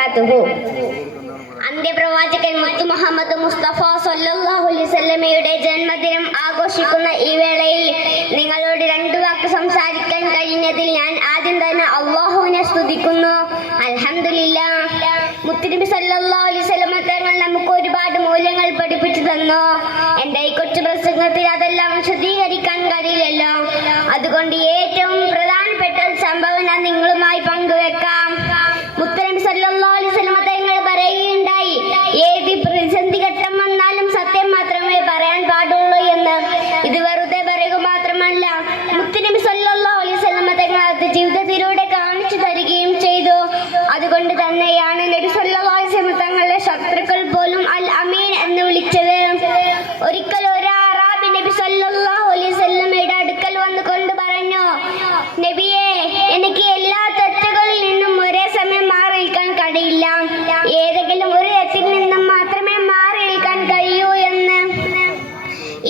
വബറകാതുഹു. അന്ത്യപ്രവാചകൻ മുത്തു മുഹമ്മദ് മുസ്തഫ സല്ലല്ലാഹു അലൈഹി വസല്ലമയുടെ ജന്മദിനം ആഘോഷിക്കുന്ന ഈ വേളയിൽ നിങ്ങളോട് രണ്ടു വാക്ക് സംസാരിക്കാൻ കഴിഞ്ഞതിൽ ഞാൻ ആദ്യം തന്നെ അല്ലാഹുവിനെ സ്തുതിക്കുന്നു. അൽഹംദുലില്ലാഹ്. മുത്തുനബി സല്ലല്ലാഹു അലൈഹി വസല്ലമ തങ്ങൾ നമുക്ക് ഒരുപാട് മൂല്യങ്ങൾ പഠിപ്പിച്ചു തന്നു. എൻ്റെ ഈ കൊച്ചു പ്രസംഗത്തിൽ അതെല്ലാം വിശദീകരിക്കാൻ കഴിയില്ലല്ലോ. അതുകൊണ്ട് ഏറ്റവും പ്രധാനപ്പെട്ട ഒരു സംഭവം ഞാൻ നിങ്ങളുമായി പങ്കുവെക്കാം. മുത്തുനബി സല്ലല്ലാഹു അലൈഹി വസല്ലമ തങ്ങൾ പറയുകയുണ്ടായി, ഏത് പ്രതിസന്ധി ഘട്ടം വന്നാലും സത്യം മാത്രമേ പറയാൻ പാടുള്ളൂ എന്ന്. ഇത് വെറുതെ പറയുക മാത്രമല്ല, മുത്തുനബി സല്ലല്ലാഹു അലൈഹി വസല്ലമ തങ്ങൾ അത് ജീവിതത്തിലൂടെ കാണിച്ചു തരികയും ചെയ്തു. അതുകൊണ്ട് തന്നെയാണ് നബി സല്ലല്ലാഹു അലൈഹി വസല്ലമ തങ്ങളുടെ ശത്രുക്കൾ പോലും അൽ അമീൻ എന്ന് വിളിച്ചത്. ഒരിക്കൽ ഒരു അറാബി നബി സല്ലല്ലാഹു അലൈഹി വസല്ലമയുടെ അടുക്കൽ വന്നുകൊണ്ട് പറഞ്ഞു, നബിയേ, എനിക്ക് എല്ലാ തെറ്റുകളിൽ നിന്നും ഒരേ സമയം മാറി നിൽക്കാൻ കഴിയില്ല. ഏതെങ്കിലും ഒരു തെറ്റിൽ നിന്നും മാത്രമേ മാറി നിൽക്കാൻ കഴിയൂ എന്ന്.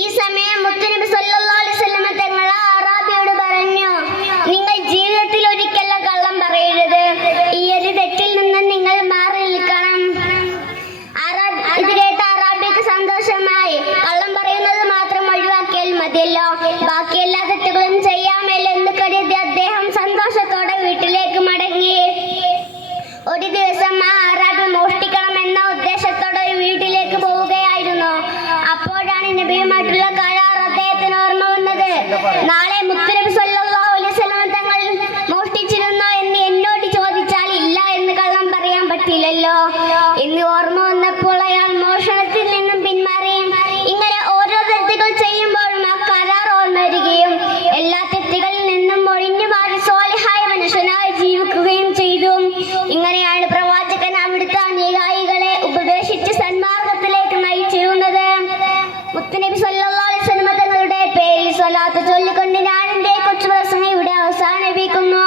ഈ സമയം മുത്തുനബി സല്ലല്ലാഹു അലൈഹി വസല്ലമ തങ്ങൾ ആ അറാബിയോട് പറഞ്ഞു, നിങ്ങൾ ജീവിതത്തിൽ ഒരിക്കലും കള്ളം പറയരുത്. ഈ ഒരു തെറ്റിൽ നിന്നും നിങ്ങൾ മാറി നിൽക്കണം. ഇത് കേട്ട അറാബിക്ക് സന്തോഷമായി. കള്ളം പറയുന്നത് മാത്രം ഒഴിവാക്കിയാൽ മതിയല്ലോ, ബാക്കി എല്ലാ തെറ്റുകളും ചെയ്യാമല്ലോ എന്ന് കരുതി അദ്ദേഹം സന്തോഷത്തോടെ വീട്ടിലേക്ക് മടങ്ങി. ഒരു ദിവസം ആ അറാബി മോഷ്ടിക്കണം എന്ന ഉദ്ദേശത്തോടെ ഒരു വീട്ടിലേക്ക് പോവുകയായിരുന്നു. അപ്പോഴാണ് നബിയുമായിട്ടുള്ള കരാർ അദ്ദേഹത്തിന് ഓർമ്മ വന്നത്. നാളെ മുത്തുനബി സല്ലല്ലാഹു അലൈഹി വസല്ലമ തങ്ങൾ മോഷ്ടിച്ചിരുന്നോ എന്ന് എന്നോട് ചോദിച്ചാൽ ഇല്ല എന്ന് കള്ളം പറയാൻ പറ്റില്ലല്ലോ എന്ന് ഓർമ്മ വന്നപ്പോൾ അയാൾ മോഷണത്തിൽ നിന്നും പിന്മാറി. ഇങ്ങനെ ഓരോ തെറ്റുകൾ ചെയ്യുമ്പോഴും ആ കരാർ ഓർമ്മ വരികയും എല്ലാ തെറ്റുകളിൽ നിന്നും ഒഴിഞ്ഞു മാറി സ്വാലിഹായ മനുഷ്യനായി ജീവിക്കുകയും ചെയ്തു. ഇങ്ങനെയാണ് പ്രവാചകൻ അവിടുത്തെ അനുയായികളെ ഉപദേശിച്ച് സന്മാർഗത്തിലേക്ക് നയിച്ചിരുന്നത്. മുത്തുനബി സല്ലല്ലാഹു അലൈഹി വസല്ലമ തങ്ങളുടെ പേരിൽ സ്വലാത്ത് ചൊല്ലിക്കൊണ്ട് ഞാൻ എൻ്റെ കൊച്ചു പ്രസംഗം ഇവിടെ അവസാനിപ്പിക്കുന്നു.